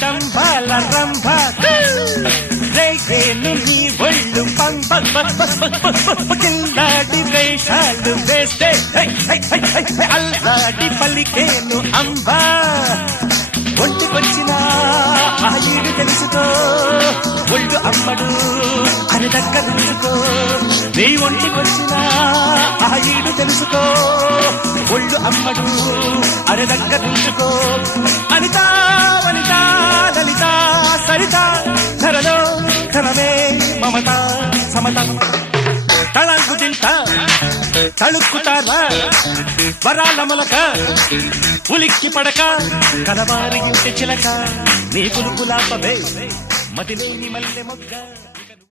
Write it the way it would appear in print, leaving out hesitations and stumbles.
డంబాల రంభ రేగేను నీ ఒళ్ళు కిల్లాడి వేషాలు వేస్తే అల్లాడి పలికేను అంబా ఒంటికొచ్చిన ఆ ఈడు తెలుసుకో ఒళ్ళు అమ్మడు అని దగ్గరుంచుకో నీ ఒంటికొచ్చిన ఆ ఈడు తెలుసుకో ఒళ్ళు అమ్మడు అని దగ్గరుంచుకో అనిత వనిత లలిత సరిత ధరలో ధనమే మమత సమత తళంకు తింట తళుక్కుతారా వరాల మొలక ఉలిక్కి పడక కలవారి ఇంటి చిలక నీ పులుపులాపవే మదిలేని మల్లె మొగ్గ